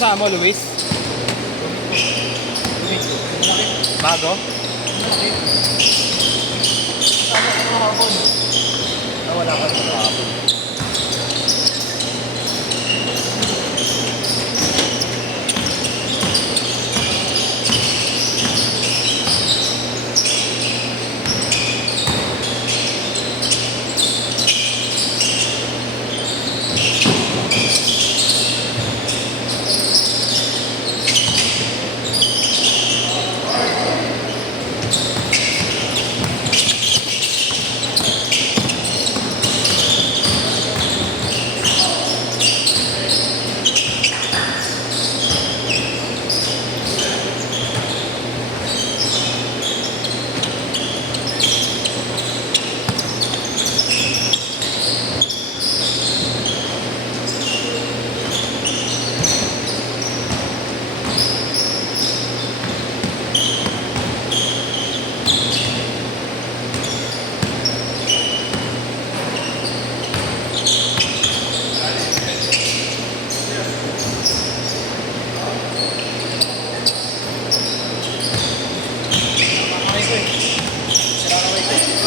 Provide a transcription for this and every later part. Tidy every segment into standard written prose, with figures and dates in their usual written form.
kasama mo, Luis? Bago? Wala ka sa hapon.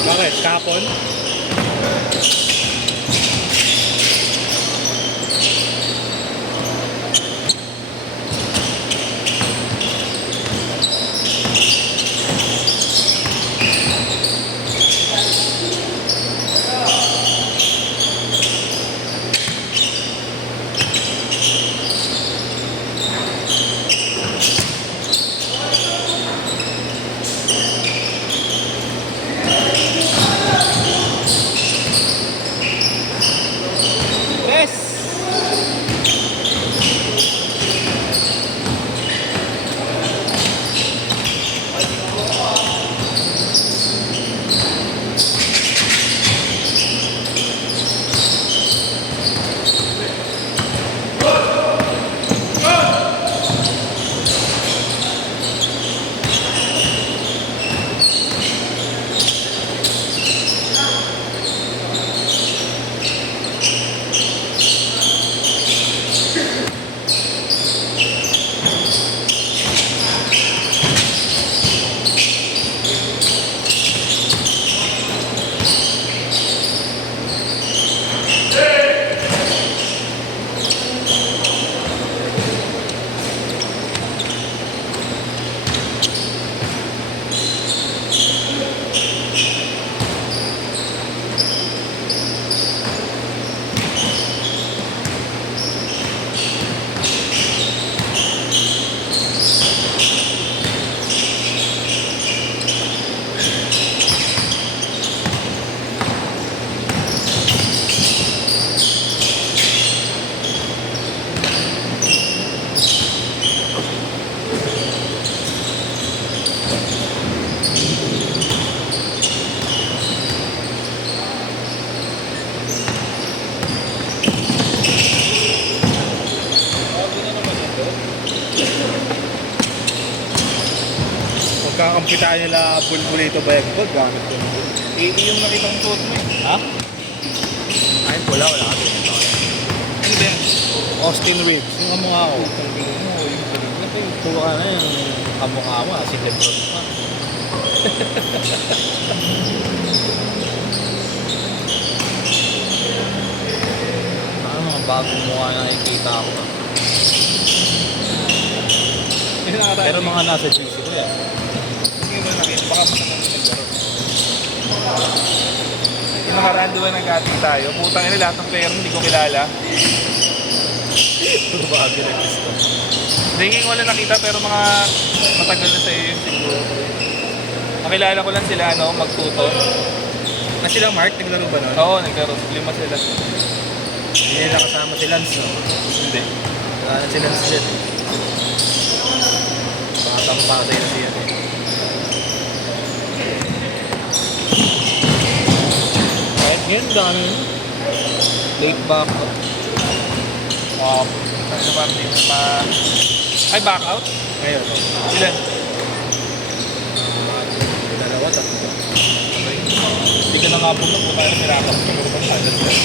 Bakit? Kapon? Magkakampitaan nila Bulbulito Bayagpag gamit ko. Hindi yung nakitang suot mo eh. Ha? Ay, wala ka doon. Ano ba yan? Austin Reeves. Yung kamukha ko. Tuwa ka na yung kamukha mo. Si Lebron pa. Ano mga bagong mukha na nakikita ko. Pero mga nasa GC ko yan. Hindi mo nakita. Baka mo naman naglaro. Yung nakaraan doon nag-ati tayo. Putang ina, lahat ng player hindi ko kilala. Puro bago na gusto. Hindi ko lang nakita pero mga matagal na sa'yo yun siguro. Makilala ko lang sila, ano, magtuto. Na sila Mark, naglaro ba nun? Oo, naglaro. 5 sila. Hindi nila kasama si Lance, no? Hindi. Wala na si Lance dyan. Makatampa sa'yo na siya. Kahit ngayon, dami yun. Late back up. Wow. Ano ba, hindi pa... Ay, back out? Ngayon, no? Ilan? Dalawa, tatlo. Hindi ka na nga po kung paano pinakap ko mo pang salas yan.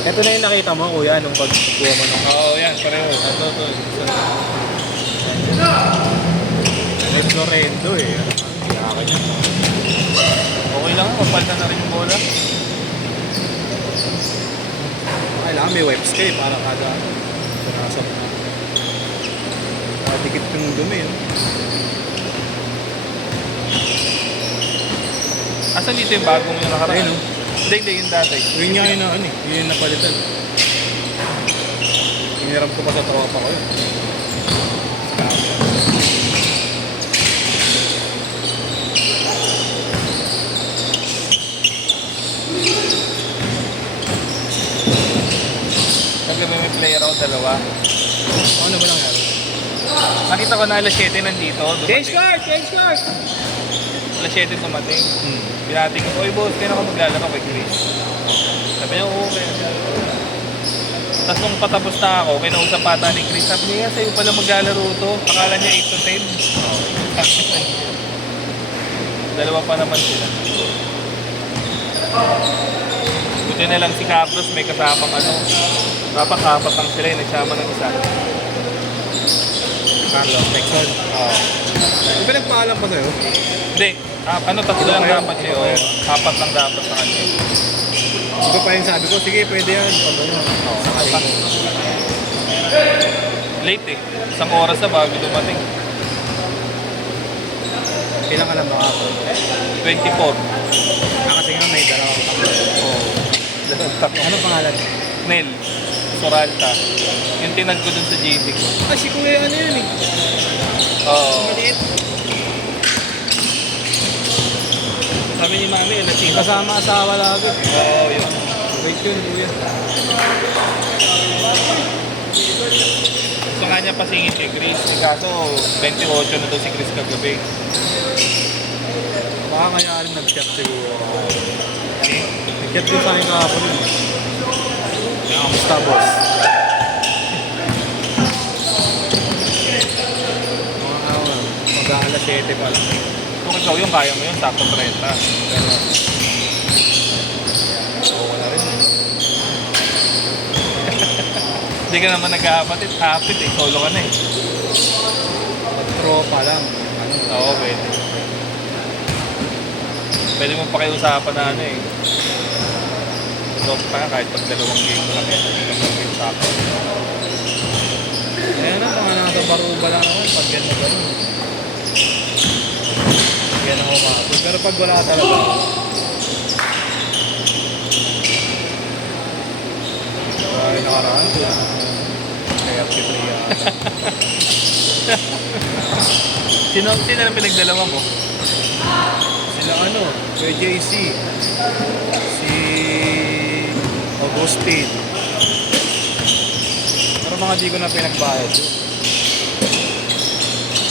Ito na yung nakita mo, kuya, nung pagkuha mo nung... Oo, yan, pareho. Ito, ito. May Florendo eh. Kaya niya. Okay lang, magpalitan na rin yung bola. Kailangan may wipes kayo para kada punasan. Dikit yung dumi yun. Asan dito yung bagong yung nakaraan? Ayun, oh. Hindi, yung dati. Yun nga yun na ano eh. Yun yung napalitan. Hiniram ko pa sa tropa ko yun. Kagabi may player ako, dalawa. Ano ba lang yaro? Nakita ko na alas 7 nandito. Change card! Change card! Alas 7 dumating. Binating ko, oy boss, kaya ako maglalaro kay Chris. Sabi niya, oo, okay. Tapos nung patapos na ako, kinausap pata ni Chris, sabi niya, sa'yo pala maglalaro to. Akala niya 8 to 10. Dalawa pa naman sila. Buti na lang si Capros may kasamang ano. Napakapat lang sila, nagsama ng isa. Carlos, Texon. Oo. Yung pinagpaalam pa sa'yo? Hindi, tatlo lang dapat siya. Apat lang dapat sa kanya. Iba pa yung sabi ko, sige, pwede yan. Pag ano, sakaling mo. Late eh. Isang oras na bago dumating. Kailan ka lang ako? 24. Kasi nga may dalawang takbo. Ano pangalan? Nel. Soralta. Yung tinag ko dun sa GC ko. Ah, si Kuya ano yun eh. Oo. Maliit. Sabi ni Mami, lasing. Kasama asawa lagi. Oo, yun. Wait yun, Kuya. Gusto nga niya pasingit kay Chris. Kaso, 28 na daw si Chris kagabi. Baka kaya rin nag-chat siguro. Nag-chat din sa akin kahapon yun. Kamusta, boss? Mag-aalas 7 pa lang. Kung ikaw yung kaya mo yun, sakto 30. Pero, oo, wala rin. Hindi ka naman nag-aapatid. Hapit eh. Solo ka na eh. Mag-tropa lang. Ano? Oo, pwede. Pwede mo pakiusapan na ano eh. Stop pa kahit pag dalawang game mo lang eh. Hindi ka pakiusapan. Kaya na, mga nasa baruba lang ako. Pag yan na gano'n. Yan ako makapag. Pero pag wala talaga, ay nakaraan ko. Kaya 3 yata. Sino na pinagdalawa mo? Sila ano, Kuya JC, si Augustine. Pero mga di ko na pinagbayad yun.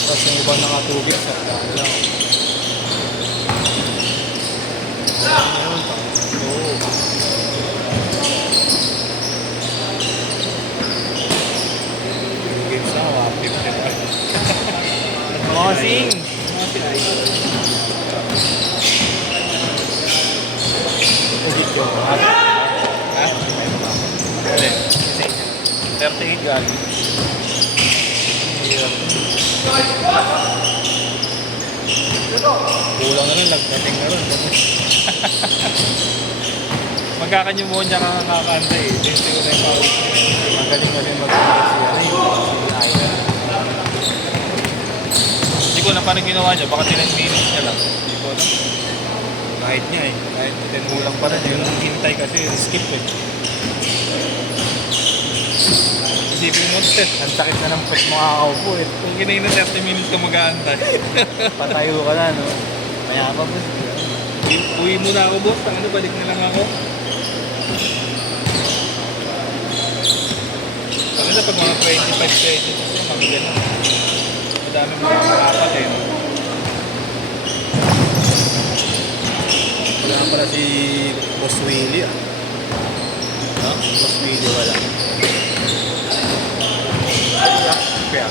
Tapos yung ibang nakatubig sa daan lang. Ayun, oo. Games na, 150 pa. Mosing! Edit yun. Ha? Hindi. 38 galing. Kulang na rin, nagdating na rin. Magkakanyamuhan niya kakakanta eh. Testi ko na yung pawis. Magaling na rin mag-ano si Ivan. Hindi ko na parang ginawa niya. Baka 10 minutes niya lang. Hindi ko alam. Kahit niya eh. Kahit 10 kulang pa rin. Yung hintay kasi skip eh. Isipin mo, Ang sakit na ng put mo kakaupo eh. kung kinain na 30 minutes ka mag-aantay. Patayo ka na no. Maya pa boss. Uwi muna ako boss. Ano, balik na lang ako. Maganda pag mga 25 pesos kasi maganda na. Madami mga karapat eh. No? Wala pala si Boss Willie ah. No? Boss Willie wala. Kaya.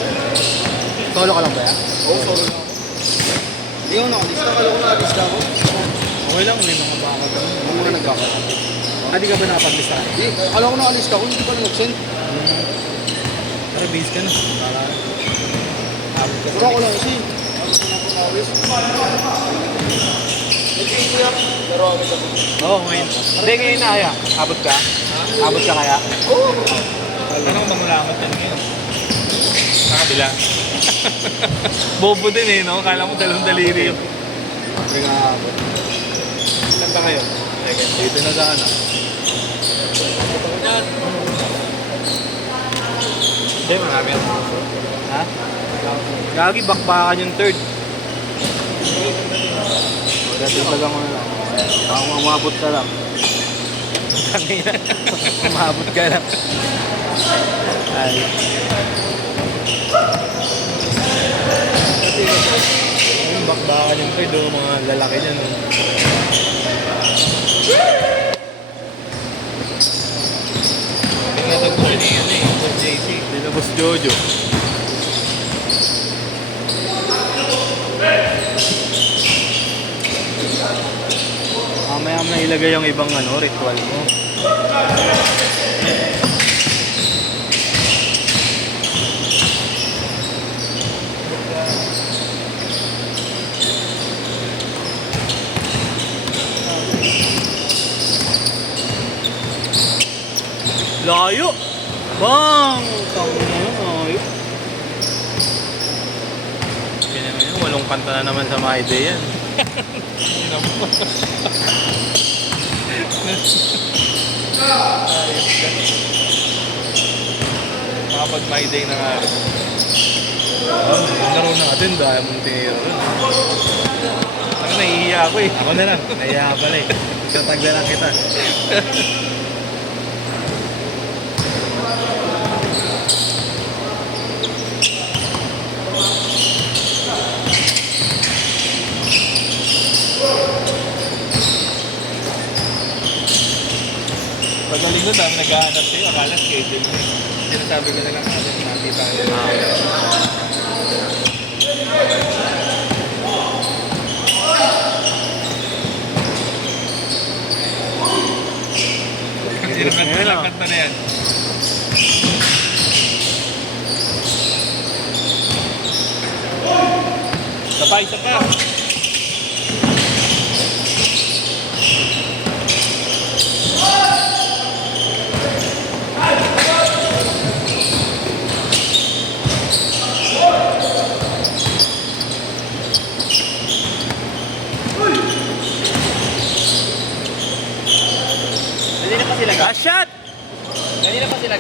Solo ka lang ba yan? Oo, solo lang ako. Hindi ako nakalista. Kala ko nakalista ako. Okay lang, may mga baka ganun. Yung mga nagkakala. Di ka ba nakapaglista? Hindi, alam ko na alis ka kung hindi pa na nag-send. Pero base ka na. Abot ka Puro ko lang kasi. Nag-send ko yan. Pero ako sa Oo, ngayon. Hindi, ngayon na kaya. Abot ka? Abot ka kaya? Oo. Ano kung mamulamat yan ngayon? Sa kabila. Bobo din eh, no? Kala mo dalawang daliri yung... Hindi nga abot. Saan ba kayo? Dito na sana. Hindi, marami yan. Ha? Gagi, bakbakan yung third. Datilagan mo na lang. Baka umabot ka lang. Tangina. Umabot ka lang. Ay. Yung bakbakan yung third, mga lalaki dyan. Tinatag ko rin yun eh, Boss JC. Dinabos Jojo. Mamaya mo na ilagay yung ibang ritual mo. Layo! Bang! Tama na yun, layo. Ganyan na yun, walong kanta na naman sa My Day yan. Makapag my day na nga rin. Yung laro natin, dahil mong tinira rin. Ano, nahihiya ako eh. Ako na lang, nahiya ka pala eh. Tatagda lang kita. Pagaling nun, dami nag-aanap sa'yo. Akala schedule mo. Sinasabi ko na lang natin, mati tayo. Kasi kanta na yan. Isa pa. Kanina pa sila. Shot! Kanina pa sila.